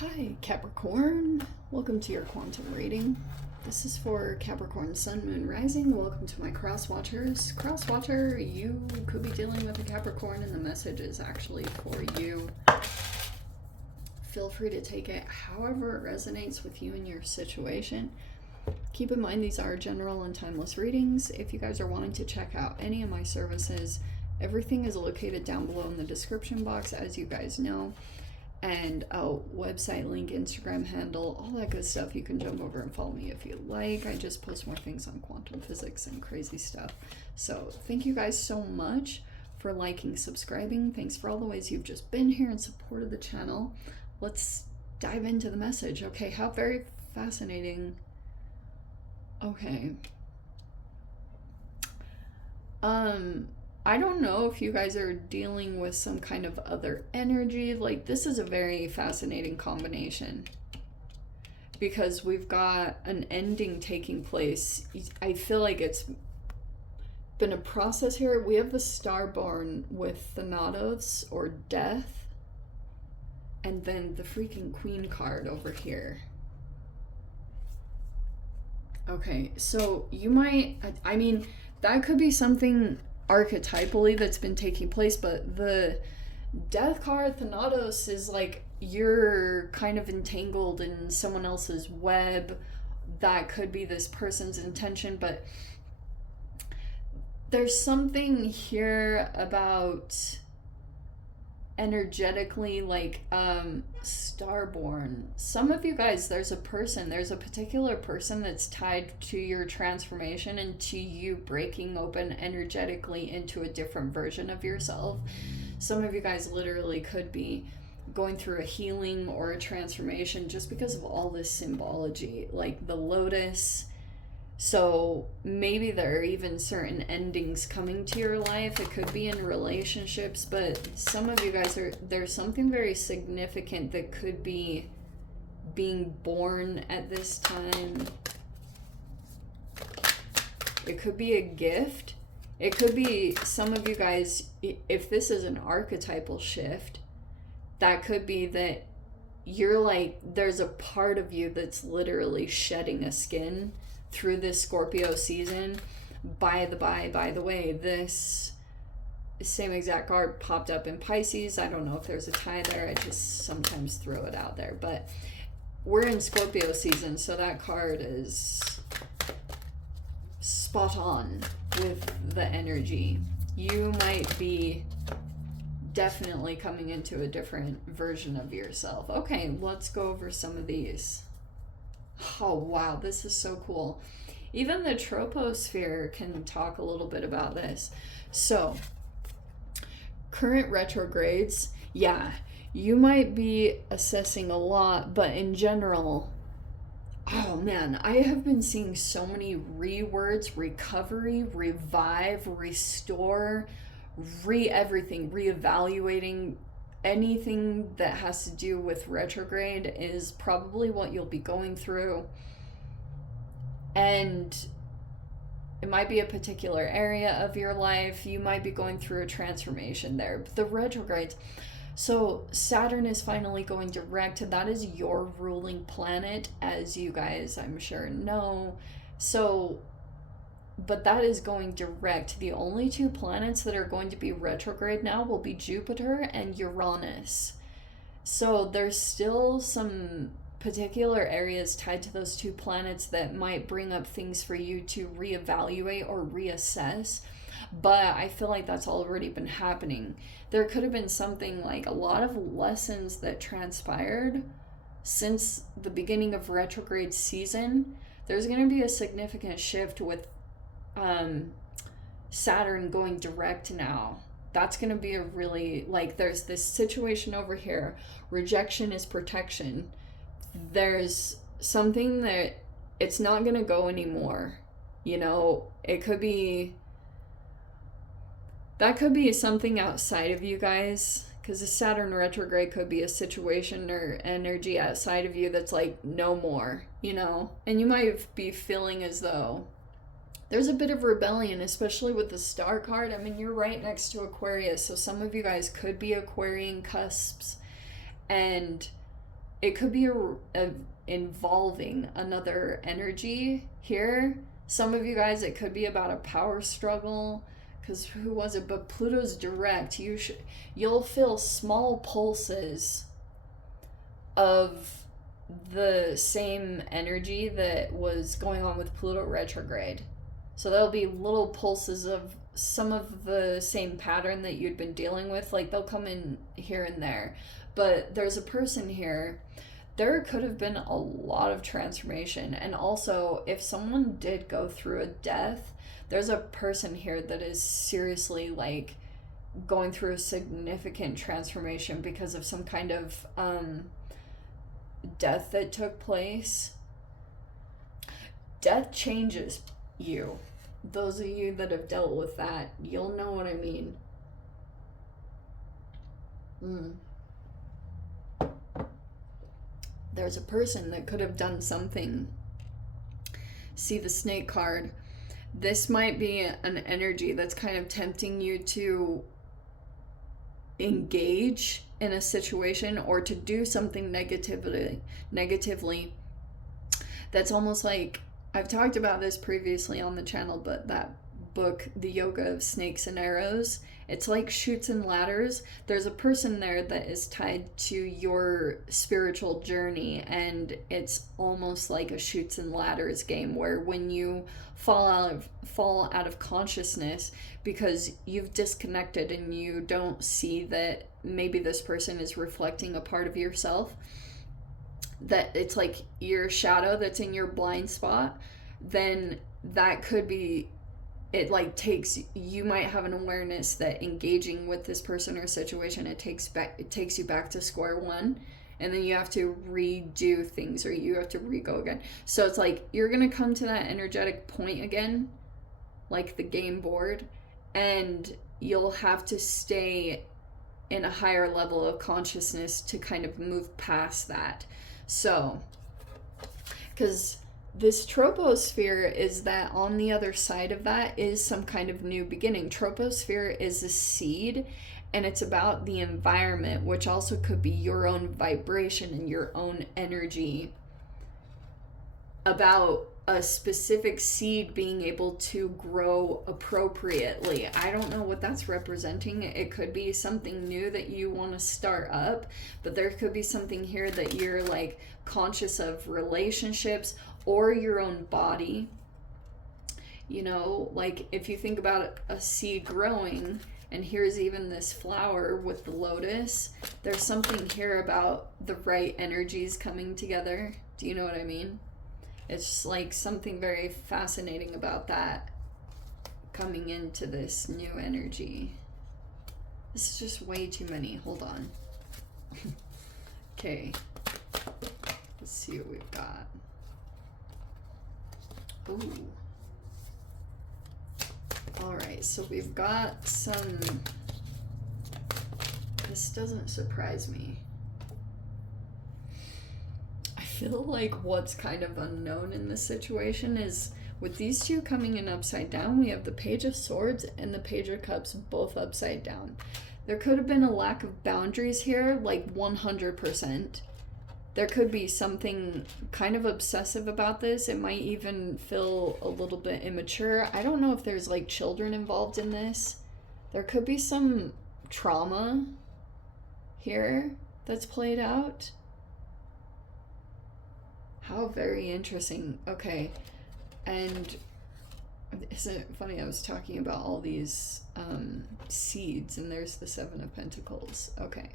Hi, Capricorn. Welcome to your quantum reading. This is for Capricorn Sun, Moon, Rising. Welcome to my cross watchers. Cross watcher, you could be dealing with a Capricorn and the message is actually for you. Feel free to take it however it resonates with you and your situation. Keep in mind these are general and timeless readings. If you guys are wanting to check out any of my services, everything is located down below in the description box, as you guys know. And a website link, Instagram handle, all that good stuff. You can jump over and follow me if you like. I just post more things on quantum physics and crazy stuff. So thank you guys so much for liking, subscribing. Thanks for all the ways you've just been here and supported the channel. Let's dive into the message. Okay, how very fascinating. Okay. I don't know if you guys are dealing with some kind of other energy. Like, this is a very fascinating combination because we've got an ending taking place. I feel like it's been a process here. We have the Starborn with Thanatos or death, and then the freaking Queen card over here. Okay, so you might, I mean, that could be something archetypally that's been taking place, but the death card, Thanatos, is like you're kind of entangled in someone else's web. That could be this person's intention, but there's something here about energetically, like Starborn. Some of you guys, there's a particular person that's tied to your transformation and to you breaking open energetically into a different version of yourself. Some of you guys literally could be going through a healing or a transformation just because of all this symbology, like the lotus. So maybe there are even certain endings coming to your life. It could be in relationships, but some of you guys there's something very significant that could be being born at this time. It could be a gift. It could be some of you guys, if this is an archetypal shift, that could be that you're like, there's a part of you that's literally shedding a skin through this Scorpio season. By the way, this same exact card popped up in Pisces. I don't know if there's a tie there. I just sometimes throw it out there. But we're in Scorpio season, so that card is spot on with the energy. You might be definitely coming into a different version of yourself. Okay, let's go over some of these. Oh, wow, this is so cool. Even the troposphere can talk a little bit about this. So, current retrogrades, yeah, you might be assessing a lot, but in general, oh man, I have been seeing so many rewords: recovery, revive, restore, everything, reevaluating. Anything that has to do with retrograde is probably what you'll be going through. And it might be a particular area of your life. You might be going through a transformation there. But the retrogrades. So Saturn is finally going direct. That is your ruling planet, as you guys, I'm sure, know. So, but that is going direct. The only two planets that are going to be retrograde now will be Jupiter and Uranus. So there's still some particular areas tied to those two planets that might bring up things for you to reevaluate or reassess. But I feel like that's already been happening. There could have been something like a lot of lessons that transpired since the beginning of retrograde season. There's going to be a significant shift with Saturn going direct now. That's going to be a really, like, there's this situation over here. Rejection is protection. There's something that it's not going to go anymore. You know, it could be, that could be something outside of you guys, because the Saturn retrograde could be a situation or energy outside of you that's like, no more, you know? And you might be feeling as though there's a bit of rebellion, especially with the star card. I mean, you're right next to Aquarius, so some of you guys could be Aquarian cusps, and it could be involving another energy here. Some of you guys, it could be about a power struggle, because who was it? But Pluto's direct. You'll feel small pulses of the same energy that was going on with Pluto retrograde. So there'll be little pulses of some of the same pattern that you'd been dealing with. Like, they'll come in here and there. But there's a person here. There could have been a lot of transformation. And also, if someone did go through a death, there's a person here that is seriously, like, going through a significant transformation because of some kind of death that took place. Death changes you. Those of you that have dealt with that, you'll know what I mean. There's a person that could have done something. See the snake card. This might be an energy that's kind of tempting you to engage in a situation or to do something negatively. That's almost like, I've talked about this previously on the channel, but that book, The Yoga of Snakes and Arrows, it's like Chutes and Ladders. There's a person there that is tied to your spiritual journey, and it's almost like a Chutes and Ladders game where when you fall out of consciousness because you've disconnected and you don't see that maybe this person is reflecting a part of yourself, that it's like your shadow that's in your blind spot, then that could be, it like takes, you might have an awareness that engaging with this person or situation, it takes you back to square one, and then you have to redo things or you have to re-go again. So it's like you're gonna come to that energetic point again, like the game board, and you'll have to stay in a higher level of consciousness to kind of move past that. So, because this troposphere is that on the other side of that is some kind of new beginning. Troposphere is a seed, and it's about the environment, which also could be your own vibration and your own energy, about a specific seed being able to grow appropriately. I don't know what that's representing. It could be something new that you want to start up, but there could be something here that you're like conscious of relationships or your own body. You know, like if you think about a seed growing, and here's even this flower with the lotus, there's something here about the right energies coming together. Do you know what I mean? It's like something very fascinating about that coming into this new energy. This is just way too many. Hold on. Okay. Let's see what we've got. Ooh. Alright, so we've got some... This doesn't surprise me. I feel like what's kind of unknown in this situation is with these two coming in upside down, we have the Page of Swords and the Page of Cups both upside down. There could have been a lack of boundaries here, like 100%. There could be something kind of obsessive about this. It might even feel a little bit immature. I don't know if there's like children involved in this. There could be some trauma here that's played out. How very interesting. Okay. And isn't it funny? I was talking about all these seeds, and there's the Seven of Pentacles. Okay.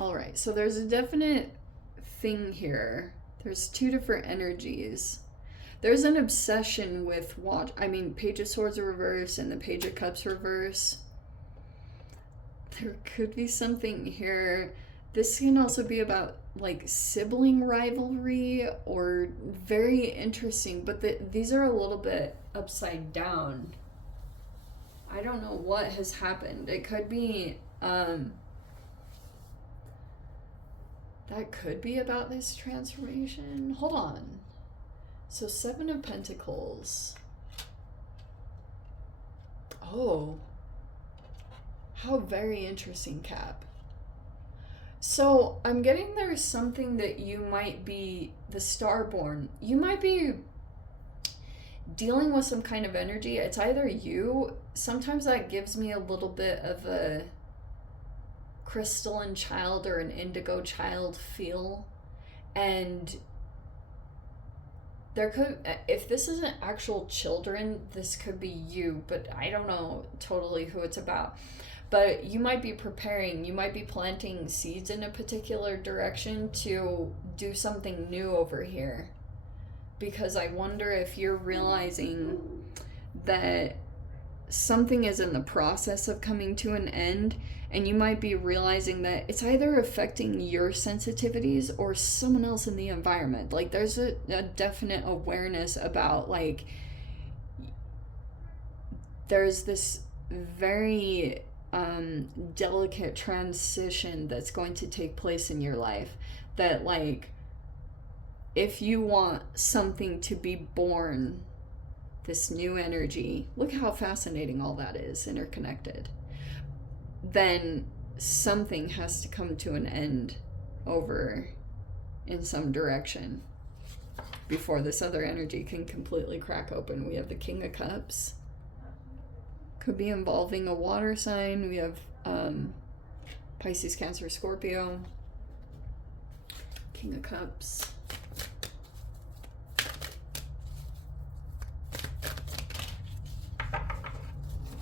All right. So there's a definite thing here. There's two different energies. There's an obsession with Page of Swords reverse and the Page of Cups reverse. There could be something here. This can also be about like sibling rivalry or very interesting, but these are a little bit upside down. I don't know what has happened. It could be, that could be about this transformation. Hold on. So Seven of Pentacles. Oh. How very interesting, Cap. So I'm getting there's something that you might be the starborn. You might be dealing with some kind of energy. It's either you. Sometimes that gives me a little bit of a crystalline child or an indigo child feel. And there could, if this isn't actual children, this could be you, but I don't know totally who it's about. But you might be preparing, you might be planting seeds in a particular direction to do something new over here. Because I wonder if you're realizing that something is in the process of coming to an end, and you might be realizing that it's either affecting your sensitivities or someone else in the environment. Like there's a definite awareness about like there's this very delicate transition that's going to take place in your life, that like if you want something to be born, this new energy, look how fascinating all that is interconnected, then something has to come to an end over in some direction before this other energy can completely crack open. We have the King of Cups. Could be involving a water sign. We have Pisces, Cancer, Scorpio. King of Cups.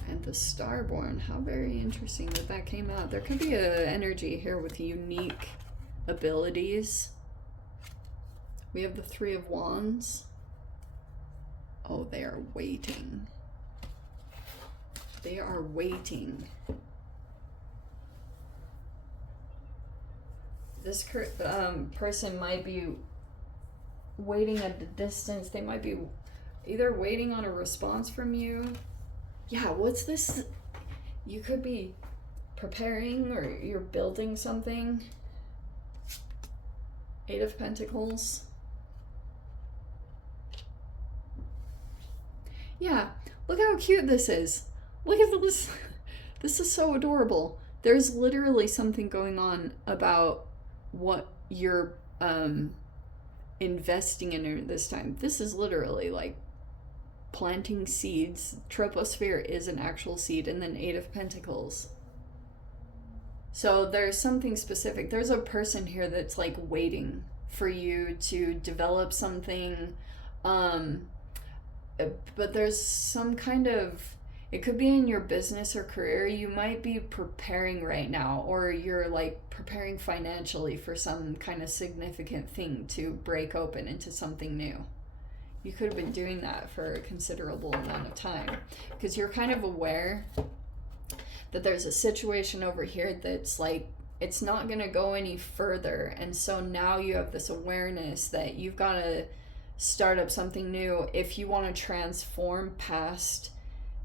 And the Starborn. How very interesting that came out. There could be an energy here with unique abilities. We have the Three of Wands. Oh, they are waiting. They are waiting. This person might be waiting at the distance. They might be either waiting on a response from you. Yeah, what's this? You could be preparing or you're building something. Eight of Pentacles. Yeah, look how cute this is. Look at this. This is so adorable. There's literally something going on about what you're investing in this time. This is literally like planting seeds. Troposphere is an actual seed, and then Eight of Pentacles. So there's something specific. There's a person here that's like waiting for you to develop something. But there's some kind of, it could be in your business or career. You might be preparing right now, or you're like preparing financially for some kind of significant thing to break open into something new. You could have been doing that for a considerable amount of time because you're kind of aware that there's a situation over here that's like, it's not going to go any further. And so now you have this awareness that you've got to start up something new if you want to transform past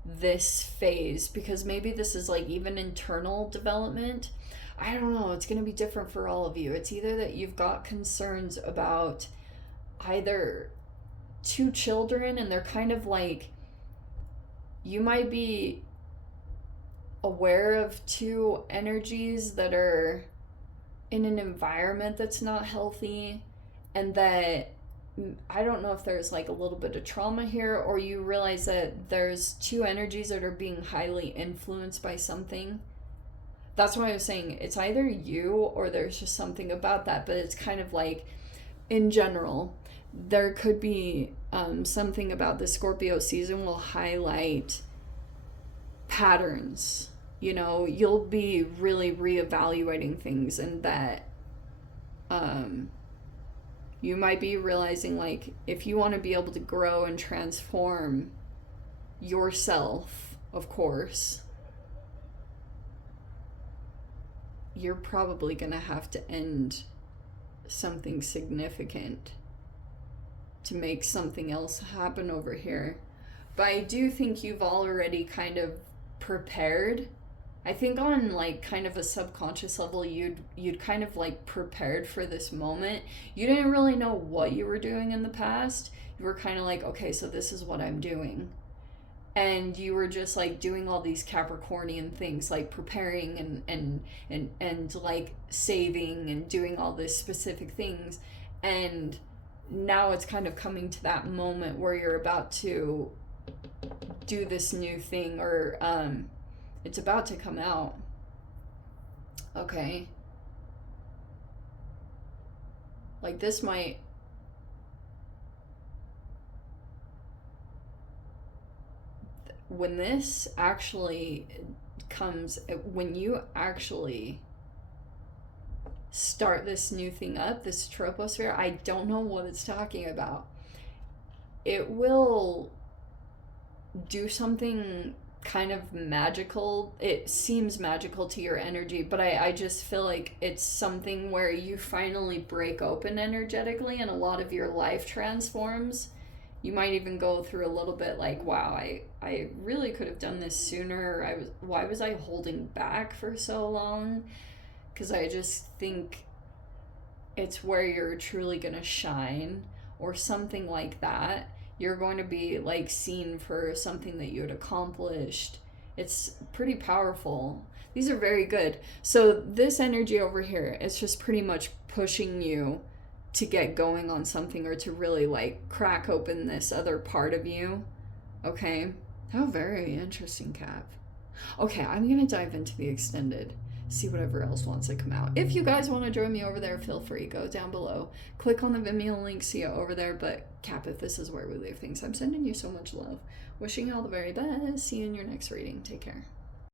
this phase, because maybe this is like even internal development. I don't know, it's going to be different for all of you. It's either that you've got concerns about either two children and they're kind of like, you might be aware of two energies that are in an environment that's not healthy, and that I don't know if there's like a little bit of trauma here, or you realize that there's two energies that are being highly influenced by something. That's why I was saying it's either you or there's just something about that, but it's kind of like in general, there could be something about the Scorpio season will highlight patterns. You know, you'll be really reevaluating things, and that you might be realizing, like, if you want to be able to grow and transform yourself, of course, you're probably going to have to end something significant to make something else happen over here. But I do think you've already kind of prepared. I think on like kind of a subconscious level, you'd kind of like prepared for this moment. You didn't really know what you were doing in the past. You were kind of like, okay, so this is what I'm doing. and you were just like doing all these Capricornian things, like preparing and like saving and doing all these specific things, and now it's kind of coming to that moment where you're about to do this new thing, or it's about to come out. Okay, like this might, when this actually comes, when you actually start this new thing up, this troposphere, I don't know what it's talking about. It will do something kind of magical. It seems magical to your energy, but I just feel like it's something where you finally break open energetically and a lot of your life transforms. You might even go through a little bit like, wow, I really could have done this sooner. Why was I holding back for so long? Because I just think it's where you're truly going to shine, or something like that. You're going to be like seen for something that you had accomplished. It's pretty powerful. These are very good. So this energy over here, it's just pretty much pushing you to get going on something, or to really like crack open this other part of you. Okay. How very interesting, Cap. Okay, I'm gonna dive into the extended, see whatever else wants to come out. If you guys want to join me over there, feel free. Go down below, click on the Vimeo link, see it over there. But Cap, if this is where we leave things, I'm sending you so much love, wishing you all the very best. See you in your next reading. Take care.